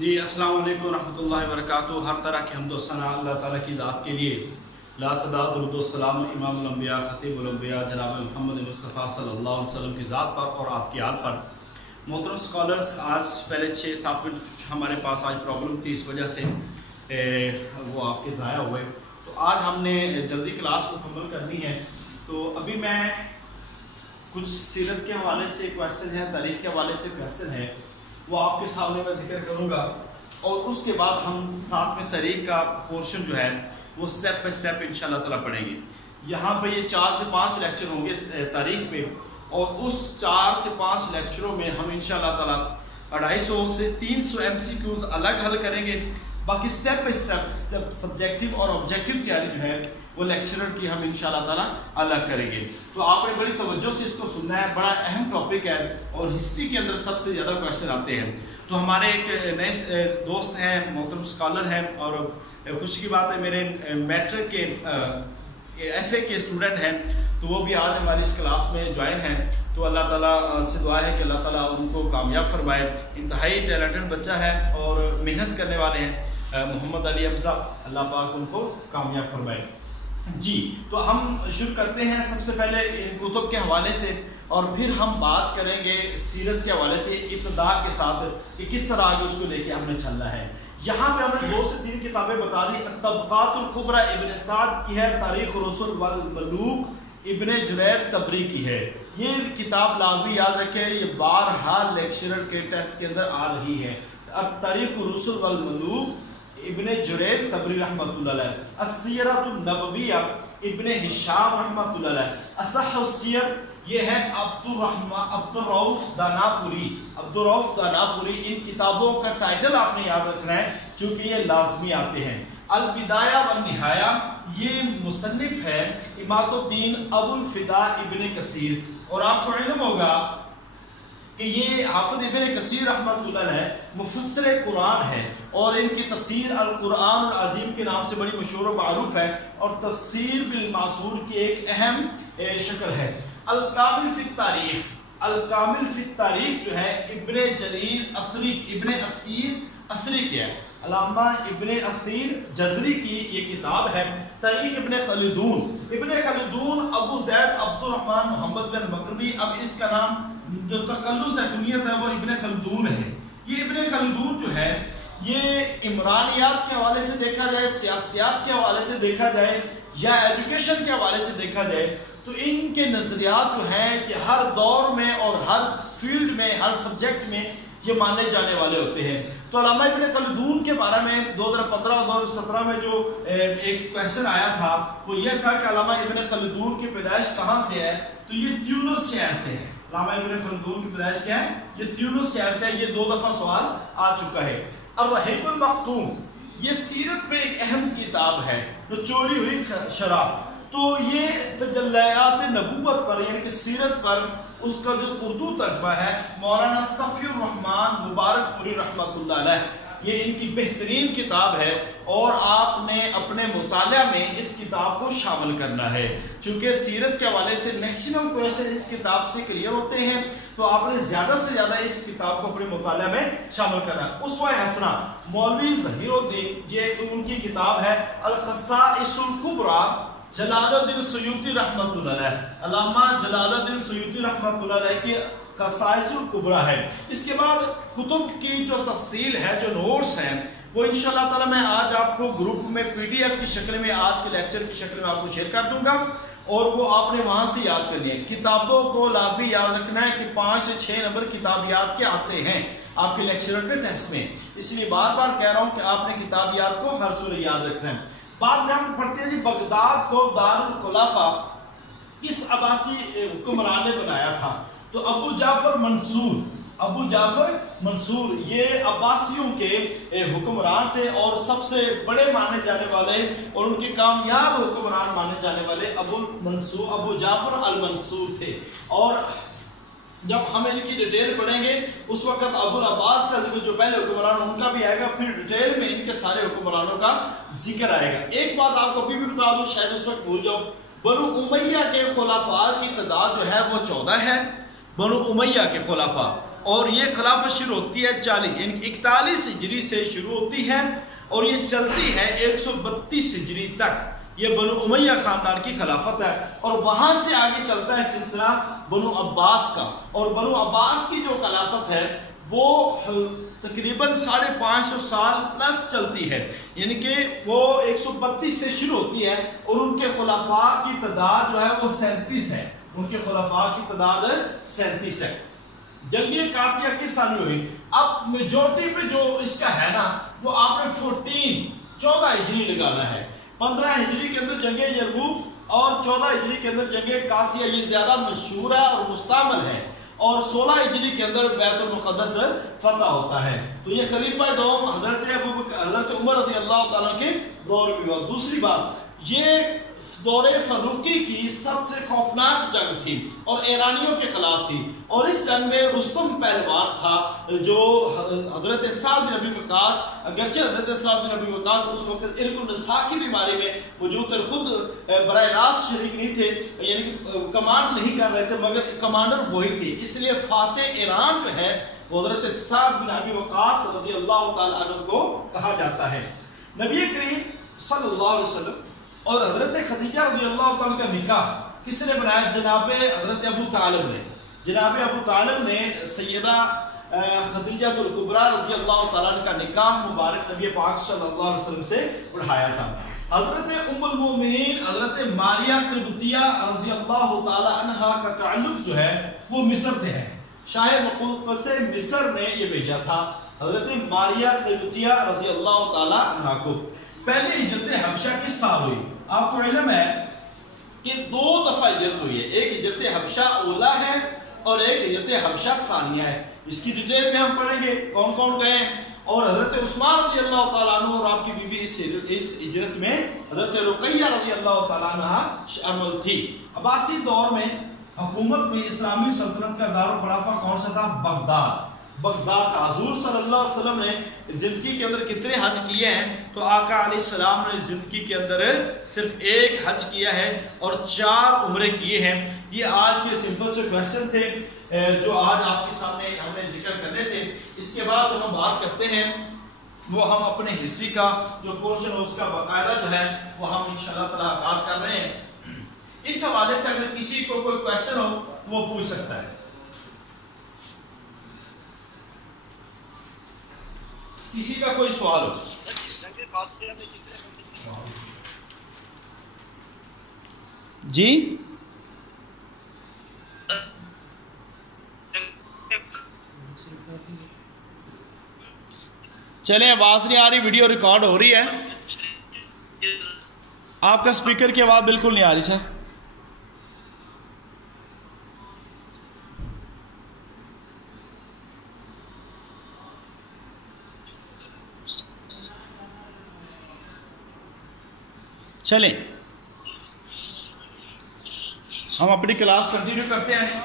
جی السلام علیکم ورحمۃ اللہ وبرکاتہ۔ ہر طرح کی حمد و ثنا اللہ تعالیٰ کی ذات کے لیے، لا تعداد درود و سلام امام الانبیاء خطیب الانبیاء جناب محمد مصطفیٰ صلی اللہ علیہ وسلم کی ذات پر اور آپ کی یاد پر۔ محترم اسکالرس، آج پہلے 6-7 منٹ ہمارے پاس آج پرابلم تھی، اس وجہ سے وہ آپ کے ضائع ہوئے، تو آج ہم نے جلدی کلاس مکمل کرنی ہے۔ تو ابھی میں کچھ سیرت کے حوالے سے کویسچن ہیں، تاریخ کے حوالے سے کویسچن ہے، وہ آپ کے سامنے میں ذکر کروں گا، اور اس کے بعد ہم ساتھ میں تاریخ کا پورشن جو ہے وہ سٹیپ بائی سٹیپ انشاءاللہ تعالیٰ پڑھیں گے۔ یہاں پہ یہ 4 سے 5 لیکچر ہوں گے تاریخ پہ، اور اس 4 سے 5 لیکچروں میں ہم انشاءاللہ تعالیٰ 250 سے 300 MCQs الگ حل کریں گے۔ باقی سٹیپ بائی سٹیپ سبجیکٹیو اور آبجیکٹیو تیاری جو ہے وہ لیکچرر کی ہم انشاءاللہ تعالیٰ الگ کریں گے۔ تو آپ نے بڑی توجہ سے اس کو سننا ہے، بڑا اہم ٹاپک ہے، اور ہسٹری کے اندر سب سے زیادہ کویسچن آتے ہیں۔ تو ہمارے ایک نئے دوست ہیں، محترم اسکالر ہیں، اور خوشی کی بات ہے میرے میٹرک کے FA کے اسٹوڈنٹ ہیں، تو وہ بھی آج ہماری اس کلاس میں جوائن ہیں۔ تو اللہ تعالیٰ سے دعا ہے کہ اللہ تعالیٰ ان کو کامیاب فرمائے۔ انتہائی ٹیلنٹڈ بچہ ہے اور محنت کرنے والے ہیں، محمد علی افضا، اللہ پاک ان کو کامیاب فرمائے۔ جی تو ہم شروع کرتے ہیں سب سے پہلے کتب کے حوالے سے، اور پھر ہم بات کریں گے سیرت کے حوالے سے ابتدا کے ساتھ کہ کس طرح آگے اس کو لے کے ہم نے چلنا ہے۔ یہاں پہ ہم نے 2 سے 3 کتابیں بتا دی۔ الطبقات الکبریٰ ابن سعد کی ہے، تاریخ رسل والملوک ابن جریر طبری کی ہے۔ یہ کتاب لازمی یاد رکھیں، یہ بارہا لیکچرر کے ٹیسٹ کے اندر آ رہی ہے۔ تاریخ رسل والملوک ابن جریر طبری رحمۃ اللہ علیہ، السیرۃ النبویہ ابن ہشام رحمۃ اللہ علیہ، اصح السیر یہ ہے عبد الرؤف داناپوری۔ ان کتابوں کا ٹائٹل آپ نے یاد رکھنا ہے کیونکہ یہ لازمی آتے ہیں۔ البدایہ والنہایہ یہ مصنف ہے اماد الدین ابو الفدا ابن کثیر، اور آپ کو علم ہوگا کہ یہ حافظ ابن کثیر رحمۃ اللہ علیہ مفسر قرآن ہے، اور ان کی تفسیر القرآن العظیم کے نام سے بڑی مشہور و معروف ہے، اور تفسیر بالمعصور کی ایک اہم شکل ہے۔ الکامل فی التاریخ جو ہے ابن جریر ابن اسیر کی ہے، علامہ ابن اثیر جزری کی یہ کتاب ہے۔ تاریخ ابن خلدون ابو زید عبد الرحمن محمد بن مغربی، اب اس کا نام جو تقلص ہے کنیت ہے وہ ابن خلدون ہے۔ یہ ابن خلدون جو ہے یہ عمرانیات کے حوالے سے دیکھا جائے، سیاسیات کے حوالے سے دیکھا جائے، یا ایجوکیشن کے حوالے سے دیکھا جائے، تو ان کے نظریات جو ہیں کہ ہر دور میں اور ہر فیلڈ میں، ہر سبجیکٹ میں یہ مانے جانے والے ہوتے ہیں۔ تو علامہ ابن خلدون کے بارے میں 2015 اور 2017 میں جو ایک کویسچن آیا تھا وہ یہ تھا کہ علامہ ابن خلدون کی پیدائش کہاں سے ہے، تو یہ تیونس شہر سے ہے۔ علامہ ابن خلدون کی پیدائش کیا ہے؟ یہ تیونس شہر سے ہے۔ یہ 2 دفعہ سوال آ چکا ہے۔ الرحیق المختوم یہ سیرت میں ایک اہم کتاب ہے، جو چوری ہوئی شرح، تو یہ تجلیات نبوت پر یعنی کہ سیرت پر اس کا جو اردو ترجمہ ہے مولانا صفی الرحمن مبارک پوری رحمۃ اللہ علیہ، یہ ان کی بہترین کتاب ہے، اور آپ نے اپنے مطالعہ میں اس کتاب کو شامل کرنا ہے، چونکہ سیرت کے حوالے سے میکسیمم کویسچن اس کتاب سے کلیئر ہوتے ہیں، تو آپ نے زیادہ سے زیادہ اس کتاب کو اپنے مطالعہ میں شامل کرنا ہے۔ اسوہ حسنہ مولوی ظہیر الدین، یہ ان کی کتاب ہے الخصائص الکبریٰ، جلال الدین سیوطی رحمۃ اللہ علیہ، علامہ جلال الدین سیوطی رحمۃ اللہ علیہ کی خصائص الکبریٰ ہے۔ اس کے بعد کتب کی جو تفصیل ہے، جو نوٹس ہیں، وہ انشاءاللہ تعالی میں آج آپ کو گروپ میں PDF کی شکل میں، آج کے لیکچر کی شکل میں آپ کو شیئر کر دوں گا، اور وہ آپ نے وہاں سے یاد کرنی ہے۔ کتابوں کو لازمی یاد رکھنا ہے کہ 5 سے 6 نمبر کتاب یاد کے آتے ہیں آپ کے لیکچرر کے ٹیسٹ میں، اس لیے بار بار کہہ رہا ہوں کہ آپ نے کتاب یاد کو ہر صورت یاد رکھنا ہے۔ بعد میں ہم پڑھتے ہیں جی بغداد کو دار الخلافہ کس عباسی حکمران نے بنایا تھا، تو ابو جعفر منصور یہ عباسیوں کے حکمران تھے، اور سب سے بڑے مانے جانے والے اور ان کے کامیاب حکمران مانے جانے والے ابو جعفر المنصور تھے۔ اور جب ہم ان کی ڈیٹیل پڑھیں گے اس وقت ابو العباس کا ذکر جو پہلے حکمران ان کا بھی آئے گا، پھر ڈیٹیل میں ان کے سارے حکمرانوں کا ذکر آئے گا۔ ایک بات آپ کو ابھی بھی بتا دوں، شاید اس وقت بھول جاؤ، بنو امیہ کے خلفاء کی تعداد جو ہے وہ 14 ہے، بنو امیہ کے خلفاء، اور یہ خلافت شروع ہوتی ہے 41 ہجری سے شروع ہوتی ہے اور یہ چلتی ہے 132 ہجری تک۔ یہ بنو امیہ خاندان کی خلافت ہے اور وہاں سے آگے چلتا ہے سلسلہ بنو عباس کا، اور بنو عباس کی جو خلافت ہے وہ تقریباً 550 سال پلس چلتی ہے، یعنی کہ وہ 132 سے شروع ہوتی ہے اور ان کے خلفاء کی تعداد جو ہے وہ 37 ہے، ان کے خلفاء کی تعداد 37 ہے۔ جنگ قاسیہ کس سال میں ہوئی؟ اب میجورٹی پہ جو اس کا ہے نا وہ آپ نے 14 ہجری لگانا ہے۔ 15 ہجری کے اندر جنگ یرموک اور 14 ہجری کے اندر جنگ قاسیہ، یہ زیادہ مشہور ہے اور مستعمل ہے، اور 16 ہجری کے اندر بیت المقدس فتح ہوتا ہے۔ تو یہ خلیفہ دوم حضرت عمر رضی اللہ تعالیٰ کے دور میں ہوا۔ دوسری بات، یہ دور فروخی کی سب سے خوفناک جنگ تھی اور ایرانیوں کے خلاف تھی، اور اس جنگ میں رستم پہلوان تھا جو حضرت سعد بن ابی وقاص، اگرچہ حضرت سعد بن ابی وقاص اس وقت ارق النساء کی بیماری میں موجود تھے، خود براہ راست شریک نہیں تھے، یعنی کہ کمانڈ نہیں کر رہے تھے، مگر کمانڈر وہی تھے، اس لیے فاتح ایران جو ہے وہ حضرت سعد بن ابی وقاص رضی اللہ تعالیٰ عنہ کو کہا جاتا ہے۔ نبی کریم صلی اللہ علیہ وسلم اور حضرت خدیجہ رضی اللہ تعالیٰ کا نکاح کس نے بنایا؟ جناب حضرت ابو طالب نے۔ جناب ابو طالب نے سیدہ خدیجہ الکبریٰ رضی اللہ تعالیٰ کا نکاح مبارک نبی پاک صلی اللہ علیہ وسلم سے پڑھایا تھا۔ حضرت ام المومنین حضرت ماریہ قبطیہ رضی اللہ تعالیٰ عنہ کا تعلق جو ہے وہ مصر سے ہے، شاہ مقدس سے مصر نے یہ بھیجا تھا حضرت ماریہ قبطیہ رضی اللہ تعالیٰ عنہ کو۔ پہلے ہجرت حبشہ کس سال ہوئی؟ آپ کو علم ہے کہ 2 دفعہ ہجرت ہوئی ہے، ایک ہجرت حبشہ اولا ہے اور ایک ہجرت حبشہ ثانیہ ہے۔ اس کی ڈیٹیل میں ہم پڑھیں گے کون کون گئے، اور حضرت عثمان رضی اللہ تعالیٰ عنہ اور آپ کی بیوی اس ہجرت میں حضرت رقیہ رضی اللہ تعالیٰ عنہ شامل تھی۔ عباسی دور میں حکومت میں اسلامی سلطنت کا دارالخلافہ کون سا تھا؟ بغداد تھا۔ حضور صلی اللہ علیہ وسلم نے زندگی کے اندر کتنے حج کیے ہیں؟ تو آقا علیہ السلام نے زندگی کے اندر صرف 1 حج کیا ہے اور 4 عمرے کیے ہیں۔ یہ آج کے سمپل سے کویسچن تھے جو آج آپ کے سامنے ہم نے ذکر کرنے تھے۔ اس کے بعد ہم بات کرتے ہیں، وہ ہم اپنے ہسٹری کا جو پورشن ہے اس کا باقاعدہ جو ہے وہ ہم انشاءاللہ تعالیٰ آغاز کر رہے ہیں۔ اس حوالے سے اگر کسی کو کوئی کویسچن ہو وہ پوچھ سکتا ہے۔ کسی کا کوئی سوال ہو؟ جی چلیں، آواز نہیں آ رہی، ویڈیو ریکارڈ ہو رہی ہے، آپ کا اسپیکر کی آواز بالکل نہیں آ رہی سر۔ چلیں ہم اپنی کلاس کنٹینیو کرتے ہیں۔